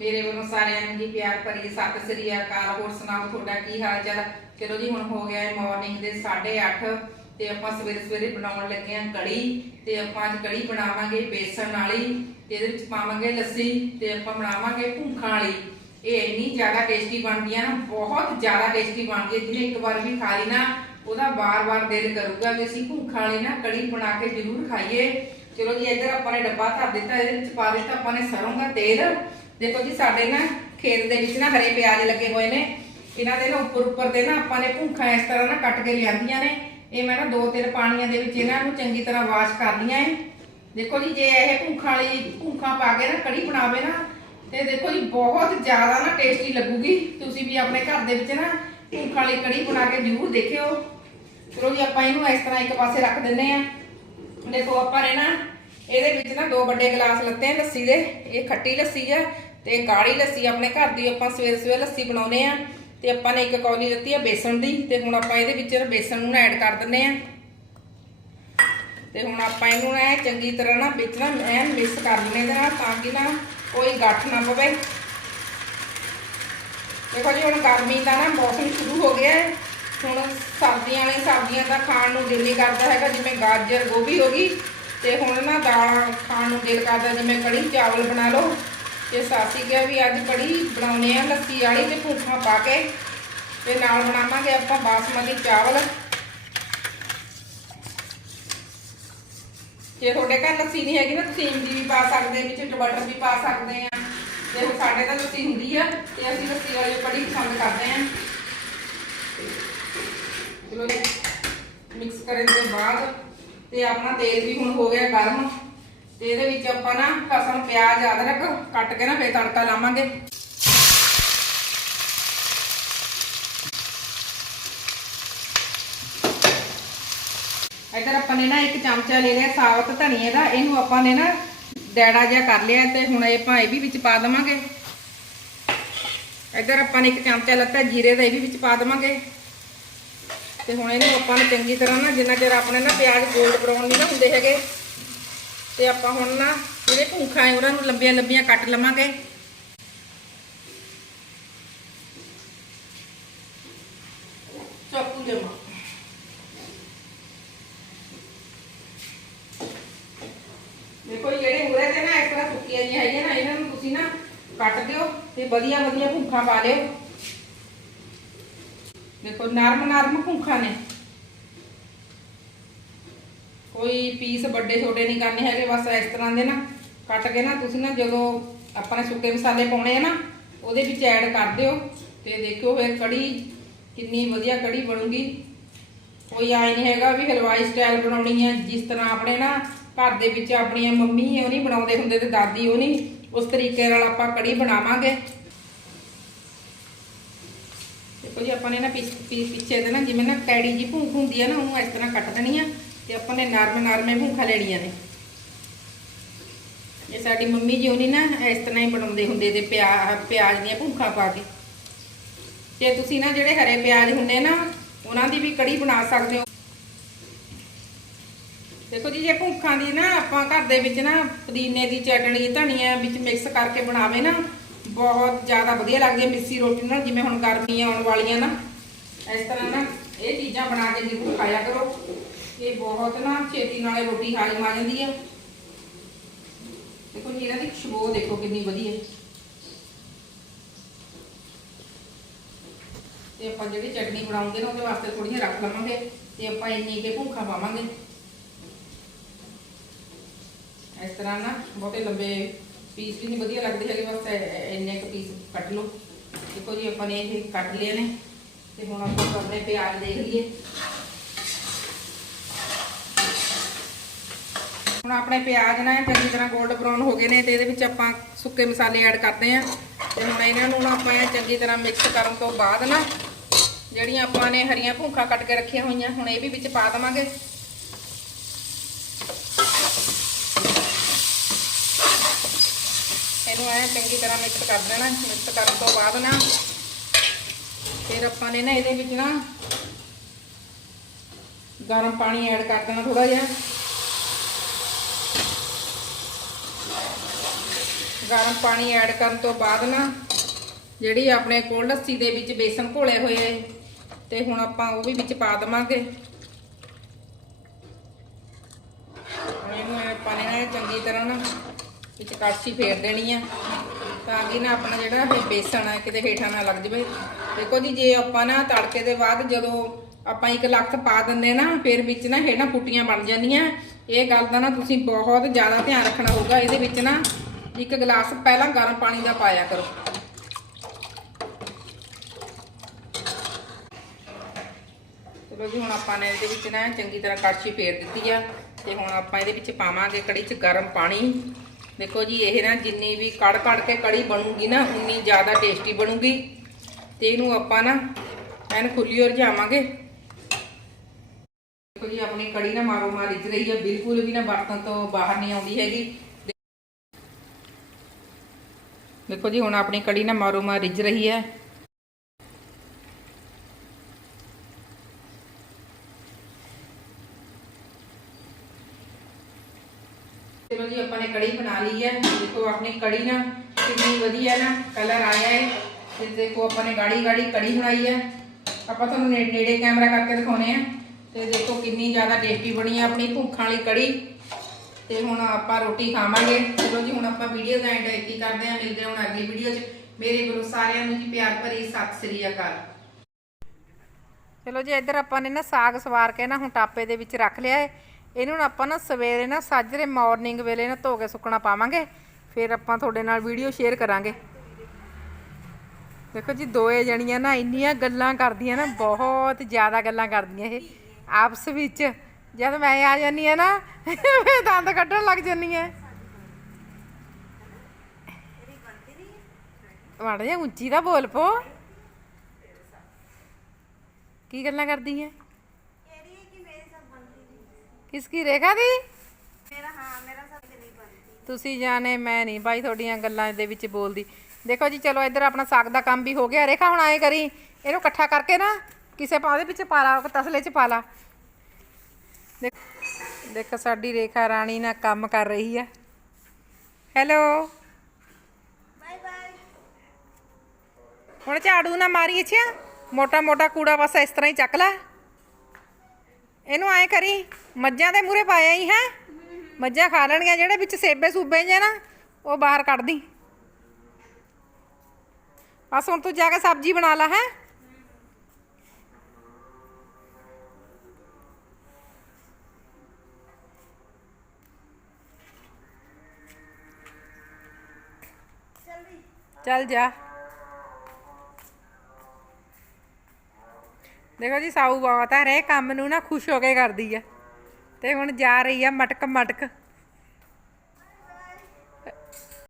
ਮੇਰੇ ਵੱਲੋਂ ਸਾਰਿਆਂ ਨੂੰ ਜੀ ਪਿਆਰ ਭਰੀ ਸਤਿ ਸ੍ਰੀ ਅਕਾਲ। ਹੋਰ ਸੁਣਾਓ, ਤੁਹਾਡਾ ਕੀ ਹਾਲ ਚਾਲ ਚਲੋ ਜੀ, ਹੁਣ ਹੋ ਗਿਆ ਹੈ ਮਾਰਨਿੰਗ ਦੇ 8:30 ਤੇ ਆਪਾਂ ਸਵੇਰੇ ਸਵੇਰੇ ਬਣਾਉਣ ਲੱਗੇ ਹਾਂ ਕੜੀ ਤੇ ਆਪਾਂ ਅੱਜ ਕੜੀ ਬਣਾਵਾਂਗੇ ਬੇਸਣ ਵਾਲੀ ਤੇ ਇਹਦੇ ਵਿੱਚ ਪਾਵਾਂਗੇ ਲੱਸੀ ਤੇ ਆਪਾਂ ਬਣਾਵਾਂਗੇ ਭੁੰਖਾਂ ਵਾਲੀ। ਇਹ ਇੰਨੀ ਜ਼ਿਆਦਾ ਟੇਸਟੀ ਬਣਦੀ ਹੈ ਨਾ, ਬਹੁਤ ਜ਼ਿਆਦਾ ਟੇਸਟੀ ਬਣਦੀ ਹੈ। ਜਿਹਨੇ ਇੱਕ ਵਾਰ ਵੀ ਖਾ ਲਈ ਨਾ, ਉਹਦਾ ਬਾਰ-ਬਾਰ ਦਿਲ ਕਰੂਗਾ ਕਿ ਅਸੀਂ ਭੁੱਖਾਂ ਵਾਲੀ ਨਾ ਕੜੀ ਬਣਾ ਕੇ ਜ਼ਰੂਰ ਖਾਈਏ। ਚਲੋ ਜੀ, ਇੱਧਰ ਆਪਾਂ ਨੇ ਡੱਬਾ ਧਰ ਦਿੱਤਾ, ਇਹਦੇ ਵਿੱਚ ਪਾ ਦਿੱਤਾ ਆਪਾਂ ਨੇ ਸਰੋਂ ਦਾ ਤੇਲ ਦੇਖੋ ਜੀ, ਸਾਡੇ ਨਾ ਖੇਤ ਦੇ ਵਿੱਚ ਨਾ ਹਰੇ ਪਿਆਜ਼ ਲੱਗੇ ਹੋਏ ਨੇ। ਇਹਨਾਂ ਦੇ ਨਾ ਉੱਪਰ ਉੱਪਰ ਤੇ ਨਾ ਆਪਾਂ ਨੇ ਭੁੱਖਾਂ ਇਸ ਤਰ੍ਹਾਂ ਨਾ ਕੱਟ ਕੇ ਲਿਆਂਦੀਆਂ ਨੇ। ਇਹ ਮੈਂ ਨਾ ਦੋ ਤਿੰਨ ਪਾਣੀਆਂ ਦੇ ਵਿੱਚ ਇਹਨਾਂ ਨੂੰ ਚੰਗੀ ਤਰ੍ਹਾਂ ਵਾਸ਼ ਕਰ ਲਈਆਂ ਏ ਦੇਖੋ ਜੀ, ਜੇ ਇਹ ਭੁੱਖਾਂ ਵਾਲੀ ਭੁੱਖਾਂ ਪਾ ਕੇ ਨਾ ਕੜੀ ਬਣਾਵੇ ਨਾ, ਤੇ ਦੇਖੋ ਜੀ, ਬਹੁਤ ਜ਼ਿਆਦਾ ਨਾ ਟੇਸਟੀ ਲੱਗੂਗੀ। ਤੁਸੀਂ ਵੀ ਆਪਣੇ ਘਰ ਦੇ ਵਿੱਚ ਨਾ ਭੁੱਖਾਂ ਵਾਲੀ ਕੜੀ ਬਣਾ ਕੇ ਜ਼ਰੂਰ ਦੇਖਿਓ। ਚਲੋ ਜੀ, ਆਪਾਂ ਇਹਨੂੰ ਇਸ ਤਰ੍ਹਾਂ ਇੱਕ ਪਾਸੇ ਰੱਖ ਦਿੰਨੇ ਆ ਦੇਖੋ, ਆਪਾਂ ਨੇ ਨਾ ਇਹਦੇ ਵਿੱਚ ਨਾ ਦੋ ਵੱਡੇ ਗਲਾਸ ਲੱਤੇ ਆ ਲੱਸੀ ਦੇ। ਇਹ ਖੱਟੀ ਲੱਸੀ ਆ ਤੇ ਗਾੜੀ ਲੱਸੀ ਆਪਣੇ ਘਰ ਦੀ ਆਪਾਂ ਸਵੇਰ ਸਵੇਰ ਲੱਸੀ ਬਣਾਉਨੇ ਆ ਤੇ ਆਪਾਂ ਨੇ ਇੱਕ ਕੌਲੀ ਲੱਤੀ ਆ ਬੇਸਣ ਦੀ ਤੇ ਹੁਣ ਆਪਾਂ ਇਹਦੇ ਵਿੱਚ ਬੇਸਣ ਨੂੰ ਐਡ ਕਰ ਦਿੰਨੇ ਆ ਤੇ ਹੁਣ ਆਪਾਂ ਇਹਨੂੰ ਨਾ ਚੰਗੀ ਤਰ੍ਹਾਂ ਨਾ ਵਿੱਚ ਨਾ ਐਨ ਮਿਕਸ ਕਰ ਲੈਣੇ ਇਹਦੇ ਨਾਲ ਤਾਂ ਕਿ ਨਾ ਕੋਈ ਗੱਠ ਨਾ ਪਵੇ। ਦੇਖੋ ਜੀ, ਹੁਣ ਗਰਮੀ ਦਾ ਨਾ ਮੌਸਮ ਸ਼ੁਰੂ ਹੋ ਗਿਆ ਹੈ। ਹੁਣ ਸਰਦੀਆਂ ਵਾਲੀ ਸਬਜ਼ੀਆਂ ਦਾ ਖਾਣ ਨੂੰ ਦਿਲ ਨਹੀਂ ਕਰਦਾ ਹੈਗਾ, ਜਿਵੇਂ ਗਾਜਰ, ਗੋਭੀ ਹੋ ਗਈ। ਤੇ ਹੁਣ ਨਾ ਦਾਲ ਖਾਣ ਨੂੰ ਦਿਲ ਕਰਦਾ, ਜਿਵੇਂ ਕੜੀ ਚਾਵਲ ਬਣਾ ਲਓ। ਤੇ ਸਾਸੀ ਕਿਹਾ ਵੀ ਅੱਜ ਕੜੀ ਬਣਾਉਨੇ ਆ ਲੱਸੀ ਵਾਲੀ ਤੇ ਭੁੱਖਾ ਪਾ ਕੇ ਤੇ ਨਾਲ ਬਣਾਵਾਂਗੇ ਆਪਾਂ ਬਾਸਮਤੀ ਚਾਵਲ। ਜੇ ਤੁਹਾਡੇ ਘਰ ਲੱਸੀ ਨਹੀਂ ਹੈਗੀ ਨਾ ਤੁਸੀਂ ਇਮਲੀ ਵੀ ਪਾ ਸਕਦੇ, ਵਿੱਚ ਟਮਾਟਰ ਵੀ ਪਾ ਸਕਦੇ ਆ। ਤੇ ਸਾਡੇ ਤਾਂ ਲੱਸੀ ਹੁੰਦੀ ਆ ਤੇ ਅਸੀਂ ਲੱਸੀ ਵਾਲੀ ਬੜੀ ਪਸੰਦ ਕਰਦੇ ਆ। ਚਲੋ ਮਿਕਸ ਕਰਨ ਦੇ ਬਾਅਦ ਤੇ ਆਪਣਾ ਤੇਲ ਵੀ ਹੁਣ ਹੋ ਗਿਆ ਗਰਮ। ਤੇ ਇਹਦੇ ਵਿੱਚ ਆਪਾਂ ਨਾ ਲਸਣ ਪਿਆਜ਼ ਅਦਰਕ ਕੱਟ ਕੇ ਨਾ ਫੇਰ ਤੜਕਾ ਲਾਵਾਂਗੇ। ਇੱਧਰ ਆਪਾਂ ਨੇ ਨਾ ਇੱਕ ਚਮਚਾ ਲੈ ਲਿਆ ਸਾਬਤ ਧਨੀਏ ਦਾ, ਇਹਨੂੰ ਆਪਾਂ ਨੇ ਨਾ ਡੈੜਾ ਜਿਹਾ ਕਰ ਲਿਆ ਤੇ ਹੁਣ ਇਹ ਆਪਾਂ ਇਹ ਵੀ ਵਿੱਚ ਪਾ ਦੇਵਾਂਗੇ। ਇੱਧਰ ਆਪਾਂ ਨੇ ਇੱਕ ਚਮਚਾ ਲੱਤਾ ਜੀਰੇ ਦਾ ਇਹ ਵੀ ਵਿੱਚ ਪਾ ਦੇਵਾਂਗੇ। ਤੇ ਹੁਣ ਇਹਨੂੰ ਆਪਾਂ ਨੇ ਚੰਗੀ ਤਰ੍ਹਾਂ ਨਾ ਜਿੰਨਾ ਚਿਰ ਆਪਣੇ ਨਾ ਪਿਆਜ਼ ਗੋਲਡ ਬਰਾਊਨ ਨਹੀਂ ਨਾ ਹੁੰਦੇ ਹੈਗੇ ਤੇ ਆਪਾਂ ਹੁਣ ਨਾ ਜਿਹੜੇ ਭੁੰਖਾਂ ਹੈ, ਉਹਨਾਂ ਨੂੰ ਲੰਬੀਆਂ ਲੰਬੀਆਂ ਕੱਟ ਲਵਾਂਗੇ। ਚਾਕੂ ਜਮਾ ਦੇਖੋ ਜਿਹੜੇ ਉਰੇ ਤੇ ਨਾ ਇਸ ਤਰ੍ਹਾਂ ਸੁੱਕੀਆਂ ਜਿਹੀਆਂ ਹੈਗੀਆਂ ਨਾ, ਇਹਨਾਂ ਨੂੰ ਤੁਸੀਂ ਨਾ ਕੱਟ ਦਿਓ ਤੇ ਵਧੀਆ ਵਧੀਆ ਭੁੰਖਾਂ ਪਾ ਲਿਓ। ਦੇਖੋ, ਨਰਮ ਨਰਮ ਭੁੰਖਾਂ ਨੇ। ਕੋਈ ਪੀਸ ਵੱਡੇ ਛੋਟੇ ਨਹੀਂ ਕਰਨੇ ਹੈਗੇ, ਬਸ ਇਸ ਤਰ੍ਹਾਂ ਦੇ ਨਾ ਕੱਟ ਕੇ ਨਾ ਤੁਸੀਂ ਨਾ ਜਦੋਂ ਆਪਾਂ ਨੇ ਸੁੱਕੇ ਮਸਾਲੇ ਪਾਉਣੇ ਆ ਨਾ, ਉਹਦੇ ਵਿੱਚ ਐਡ ਕਰ ਦਿਓ ਤੇ ਦੇਖਿਓ ਫਿਰ ਕੜੀ ਕਿੰਨੀ ਵਧੀਆ ਕੜੀ ਬਣੂਗੀ। ਕੋਈ ਆਈ ਨਹੀਂ ਹੈਗਾ ਵੀ ਹਲਵਾਈ ਸਟਾਈਲ ਬਣਾਉਣੀ ਹੈ ਜਿਸ ਤਰ੍ਹਾਂ ਆਪਣੇ ਨਾ ਘਰ ਦੇ ਵਿੱਚ ਆਪਣੀਆਂ ਮੰਮੀ ਉਹ ਨਹੀਂ ਬਣਾਉਂਦੇ ਹੁੰਦੇ ਤੇ ਦਾਦੀ ਉਹ ਨਹੀਂ, ਉਸ ਤਰੀਕੇ ਨਾਲ ਆਪਾਂ ਕੜੀ ਬਣਾਵਾਂਗੇ। ਦੇਖੋ ਜੀ, ਆਪਾਂ ਨੇ ਨਾ ਪਿੱਛ- ਪਿ- ਪਿੱਛੇ ਤੇ ਨਾ ਜਿਵੇਂ ਨਾ ਕੈੜੀ ਜੀ ਭੂਖ ਹੁੰਦੀ ਹੈ ਨਾ, ਉਹਨੂੰ ਇਸ ਤਰ੍ਹਾਂ ਕੱਟ ਦੇਣੀ ਆ। ਤੇ ਆਪਾਂ ਨੇ ਨਰਮ ਨਰਮੇ ਭੂਖਾ ਲੈਣੀਆਂ ਨੇ। ਇਹ ਸਾਡੀ ਮੰਮੀ ਜੀ ਉਹਨੀ ਨਾ ਇਸ ਤਰ੍ਹਾਂ ਹੀ ਬਣਾਉਂਦੇ ਹੁੰਦੇ ਤੇ ਪਿਆਜ਼ ਦੀਆਂ ਭੂਖਾ ਪਾ ਕੇ। ਤੇ ਤੁਸੀਂ ਨਾ ਜਿਹੜੇ ਹਰੇ ਪਿਆਜ਼ ਹੁੰਦੇ ਨਾ, ਉਹਨਾਂ ਦੀ ਵੀ ਕੜੀ ਬਣਾ ਸਕਦੇ ਹੋ। ਦੇਖੋ ਜੀ, ਜੇ ਭੁੱਖਾਂ ਦੀ ਨਾ ਆਪਾਂ ਘਰ ਦੇ ਵਿੱਚ ਨਾ ਪੁਦੀਨੇ ਦੀ ਚਟਣੀ, ਧਨੀਆ ਵਿੱਚ ਮਿਕਸ ਕਰਕੇ ਬਣਾਵੇ ਨਾ, ਬਹੁਤ ਜ਼ਿਆਦਾ ਵਧੀਆ ਲੱਗਦੀ ਹੈ ਮਿੱਸੀ ਰੋਟੀ ਨਾਲ, ਜਿਵੇਂ ਹੁਣ ਗਰਮੀਆਂ ਆਉਣ ਵਾਲੀਆਂ ਨਾ। ਇਸ ਤਰ੍ਹਾਂ ਨਾ ਇਹ ਚੀਜ਼ਾਂ ਬਣਾ ਕੇ ਜ਼ਰੂਰ ਖਾਇਆ ਕਰੋ। ਇਹ ਬਹੁਤ ਨਾ ਛੇਤੀ ਨਾਲੇ ਰੋਟੀ ਹਾਜ਼ਮ ਆ ਜਾਂਦੀ ਹੈ ਦੇਖੋ ਜੀ ਇਹਨਾਂ ਦੀ ਖੁਸ਼ਬੂ ਦੇਖੋ ਕਿੰਨੀ ਵਧੀਆ ਤੇ ਆਪਾਂ ਜਿਹੜੀ ਚਟਨੀ ਬਣਾਉਂਦੇ ਨੇ ਉਹਦੇ ਵਾਸਤੇ ਥੋੜੀਆਂ ਰੱਖ ਲਵਾਂਗੇ ਤੇ ਆਪਾਂ ਇੰਨੀ ਕੇ ਭੁੱਖਾ ਪਾਵਾਂਗੇ ਇਸ ਤਰ੍ਹਾਂ ਨਾ ਬਹੁਤੇ ਲੰਬੇ ਪੀਸ ਵੀ ਨਹੀਂ ਵਧੀਆ ਲੱਗਦੇ ਹੈਗੇ ਬਸ ਐ- ਇੰਨੇ ਕੁ ਪੀਸ ਕੱਟ ਲਓ ਦੇਖੋ ਜੀ ਆਪਾਂ ਨੇ ਇਹ ਕੱਟ ਲਏ ਨੇ ਤੇ ਹੁਣ ਆਪਾਂ ਆਪਣੇ ਪਿਆਜ਼ ਦੇਖ ਲਈਏ ਹੁਣ ਆਪਣੇ ਪਿਆਜ਼ ਨਾ ਚੰਗੀ ਤਰ੍ਹਾਂ 골ਡ ਬਰਾਊਨ ਹੋ ਗਏ ਨੇ ਤੇ ਇਹਦੇ ਵਿੱਚ ਆਪਾਂ ਸੁੱਕੇ ਮਸਾਲੇ ਐਡ ਕਰਦੇ ਆਂ ਤੇ ਹੁਣ ਇਹਨਾਂ ਨੂੰ ਨਾ ਆਪਾਂ ਚੰਗੀ ਤਰ੍ਹਾਂ ਮਿਕਸ ਕਰਨ ਤੋਂ ਬਾਅਦ ਨਾ ਜਿਹੜੀਆਂ ਆਪਾਂ ਨੇ ਹਰੀਆਂ ਭੁੰਖਾਂ ਕੱਟ ਕੇ ਰੱਖੀਆਂ ਹੋਈਆਂ, ਹੁਣ ਇਹ ਵੀ ਵਿੱਚ ਪਾ ਦੇਵਾਂਗੇ। ਇਹਨੂੰ ਐ ਚੰਗੀ ਤਰ੍ਹਾਂ ਮਿਕਸ ਕਰ ਦੇਣਾ ਮਿਕਸ ਕਰਨ ਤੋਂ ਬਾਅਦ ਨਾ ਫਿਰ ਆਪਾਂ ਨੇ ਨਾ ਇਹਦੇ ਵਿੱਚ ਨਾ ਗਰਮ ਪਾਣੀ ਐਡ ਕਰ ਦੇਣਾ ਥੋੜਾ ਜਿਹਾ। ਗਰਮ ਪਾਣੀ ਐਡ ਕਰਨ ਤੋਂ ਬਾਅਦ ਨਾ, ਜਿਹੜੀ ਆਪਣੇ ਕੋਲ ਲੱਸੀ ਦੇ ਵਿੱਚ ਬੇਸਨ ਘੋਲੇ ਹੋਏ ਤੇ ਹੁਣ ਆਪਾਂ ਉਹ ਵੀ ਵਿੱਚ ਪਾ ਦੇਵਾਂਗੇ। ਇਹਨੂੰ ਆਪਾਂ ਨੇ ਨਾ ਚੰਗੀ ਤਰ੍ਹਾਂ ਨਾ ਵਿੱਚ ਕੜਛੀ ਫੇਰ ਦੇਣੀ ਆ, ਤਾਂ ਕਿ ਨਾ ਆਪਣਾ ਜਿਹੜਾ ਇਹ ਬੇਸਣ ਆ, ਕਿਤੇ ਹੇਠਾਂ ਨਾ ਲੱਗ ਜਵੇ। ਦੇਖੋ ਜੀ, ਜੇ ਆਪਾਂ ਨਾ ਤੜਕੇ ਦੇ ਬਾਅਦ ਜਦੋਂ ਆਪਾਂ ਇੱਕ ਲੱਖ ਪਾ ਦਿੰਦੇ ਨਾ, ਫਿਰ ਵਿੱਚ ਨਾ ਹੇਠਾਂ ਫੁੱਟੀਆਂ ਬਣ ਜਾਂਦੀਆਂ। ਇਹ ਗੱਲ ਦਾ ਨਾ ਤੁਸੀਂ ਬਹੁਤ ਜ਼ਿਆਦਾ ਧਿਆਨ ਰੱਖਣਾ ਹੋਊਗਾ, ਇਹਦੇ ਵਿੱਚ ਨਾ ਇੱਕ ਗਲਾਸ ਪਹਿਲਾਂ ਗਰਮ ਪਾਣੀ ਦਾ ਪਾਇਆ ਕਰੋ। ਚਲੋ ਜੀ, ਹੁਣ ਆਪਾਂ ਨੇ ਇਹਦੇ ਵਿੱਚ ਨਾ ਚੰਗੀ ਤਰ੍ਹਾਂ ਕੜਛੀ ਫੇਰ ਦਿੱਤੀ ਆ ਤੇ ਹੁਣ ਆਪਾਂ ਇਹਦੇ ਵਿੱਚ ਪਾਵਾਂਗੇ ਕੜੀ 'ਚ ਗਰਮ ਪਾਣੀ। ਦੇਖੋ ਜੀ, ਇਹ ਨਾ ਜਿੰਨੀ ਵੀ ਕੜ ਕੜ ਕੇ ਕੜੀ ਬਣੂਗੀ ਨਾ, ਉਨੀ ਜ਼ਿਆਦਾ ਟੇਸਟੀ ਬਣੂਗੀ। ਤੇ ਇਹਨੂੰ ਆਪਾਂ ਨਾ ਐਨ ਖੁੱਲੀ ਔਰ ਜਾਵਾਂਗੇ। ਦੇਖੋ ਜੀ, ਆਪਣੀ ਕੜੀ ਨਾ ਮਾਰੋ ਮਾਰ ਰਿੱਝ ਰਹੀ ਹੈ ਬਿਲਕੁਲ ਵੀ ਨਾ ਬਰਤਨ ਤੋਂ ਬਾਹਰ ਨਹੀਂ ਆਉਂਦੀ ਹੈਗੀ। ਦੇਖੋ ਜੀ, ਹੁਣ ਆਪਣੀ ਕੜੀ ਨਾ ਮਾਰੋ ਮਾਰ ਰਿੱਝ ਰਹੀ ਹੈ। ਚਲੋ ਜੀ, ਆਪਾਂ ਨੇ ਕੜੀ ਬਣਾ ਲਈ ਹੈ। ਦੇਖੋ, ਆਪਣੀ ਕੜੀ ਨਾ ਕਿੰਨੀ ਵਧੀਆ ਨਾ ਕਲਰ ਆਇਆ ਹੈ। ਤੇ ਦੇਖੋ, ਆਪਾਂ ਨੇ ਗਾੜੀ ਗਾੜੀ ਕੜੀ ਬਣਾਈ ਹੈ। ਆਪਾਂ ਤੁਹਾਨੂੰ ਨੇੜੇ ਕੈਮਰਾ ਕਰਕੇ ਦਿਖਾਉਨੇ ਆ। ਤੇ ਦੇਖੋ, ਕਿੰਨੀ ਜ਼ਿਆਦਾ ਟੇਸਟੀ ਬਣੀ ਹੈ ਆਪਣੀ ਭੁੱਖਾਂ ਵਾਲੀ ਕੜੀ। ਤੇ ਹੁਣ ਆਪਾਂ ਰੋਟੀ ਖਾਵਾਂਗੇ। ਚਲੋ ਜੀ, ਹੁਣ ਆਪਾਂ ਵੀਡੀਓ ਦਾ ਐਂਡ ਕੀ ਕਰਦੇ ਆ ਮਿਲਦੇ ਹੁਣ ਅਗਲੀ ਵੀਡੀਓ 'ਚ। ਮੇਰੇ ਵੱਲੋਂ ਸਾਰਿਆਂ ਨੂੰ ਜੀ ਪਿਆਰ ਭਰੀ ਸਤਿ ਸ੍ਰੀ ਅਕਾਲ। ਚਲੋ ਜੀ, ਇੱਧਰ ਆਪਾਂ ਨੇ ਨਾ ਸਾਗ ਸਵਾਰ ਕੇ ਨਾ ਹੁਣ ਟਾਪੇ ਦੇ ਵਿੱਚ ਰੱਖ ਲਿਆ ਏ। ਇਹਨੂੰ ਨਾ ਆਪਾਂ ਨਾ ਸਵੇਰੇ ਨਾ ਸਾਜਰੇ ਮਾਰਨਿੰਗ ਵੇਲੇ ਨਾ ਧੋ ਕੇ ਸੁੱਕਣਾ ਪਾਵਾਂਗੇ। ਫਿਰ ਆਪਾਂ ਤੁਹਾਡੇ ਨਾਲ ਵੀਡੀਓ ਸ਼ੇਅਰ ਕਰਾਂਗੇ। ਦੇਖੋ ਜੀ, ਦੋਏ ਜਣੀਆਂ ਨਾ ਇੰਨੀਆਂ ਗੱਲਾਂ ਕਰਦੀਆਂ ਨਾ, ਬਹੁਤ ਜ਼ਿਆਦਾ ਗੱਲਾਂ ਕਰਦੀਆਂ ਇਹ। ਆਪਸ ਵਿੱਚ ਜਦ ਮੈਂ ਆ ਜਾਂਦੀ ਆ ਨਾ, ਮੈਂ ਦੰਦ ਕੱਢਣ ਲੱਗ ਜਾਂਦੀ ਆ। ਮਾੜਾ ਜਿਹਾ ਉੱਚੀ ਦਾ ਬੋਲ ਪੋ। ਕੀ ਗੱਲਾਂ ਕਰਦੀ ਹੈ ਕਿਸ ਕੀ ਰੇਖਾ ਦੀ? ਤੁਸੀਂ ਜਾਣੇ, ਮੈਂ ਨਹੀਂ। ਬਾਈ ਤੁਹਾਡੀਆਂ ਗੱਲਾਂ ਦੇ ਵਿੱਚ ਬੋਲਦੀ। ਦੇਖੋ ਜੀ, ਚਲੋ ਇੱਧਰ ਆਪਣਾ ਸਾਗ ਦਾ ਕੰਮ ਵੀ ਹੋ ਗਿਆ। ਰੇਖਾ ਹੁਣ ਆਏ ਕਰੀ, ਇਹਨੂੰ ਇਕੱਠਾ ਕਰਕੇ ਨਾ, ਕਿਸੇ ਪਾ ਉਹਦੇ ਵਿੱਚ ਪਾ ਲਾ, ਤਸਲੇ 'ਚ ਪਾ ਲਾ। ਦੇਖ, ਦੇਖੋ ਸਾਡੀ ਰੇਖਾ ਰਾਣੀ ਨਾਲ ਕੰਮ ਕਰ ਰਹੀ ਆ। ਹੈਲੋ ਬਾਏ ਬਾਏ ਹੁਣ ਝਾੜੂ ਨਾ ਮਾਰੀ ਅੱਛਾ ਮੋਟਾ ਮੋਟਾ ਕੂੜਾ ਬਸ ਇਸ ਤਰ੍ਹਾਂ ਹੀ ਚੱਕ ਲੈ। ਇਹਨੂੰ ਐ ਕਰੀ, ਮੱਝਾਂ ਦੇ ਮੂਰੇ ਪਾਇਆ ਹੀ ਹੈ। ਮੱਝਾਂ ਖਾ ਲੈਣਗੀਆਂ, ਜਿਹੜੇ ਵਿੱਚ ਸੇਬੇ ਸੂਬੇ ਜੇ ਨਾ, ਉਹ ਬਾਹਰ ਕੱਢ ਦੀ। ਬਸ ਹੁਣ ਤੂੰ ਜਾ ਕੇ ਸਬਜ਼ੀ ਬਣਾ ਲੈ ਹੈ। ਚੱਲ ਜਾ। ਦੇਖੋ ਜੀ, ਸਾਊ ਬਹੁਤ ਹੈ ਰੇ ਕੰਮ ਨੂੰ ਨਾ ਖੁਸ਼ ਹੋ ਕੇ ਕਰਦੀ ਆ। ਤੇ ਹੁਣ ਜਾ ਰਹੀ ਆ ਮਟਕ ਮਟਕ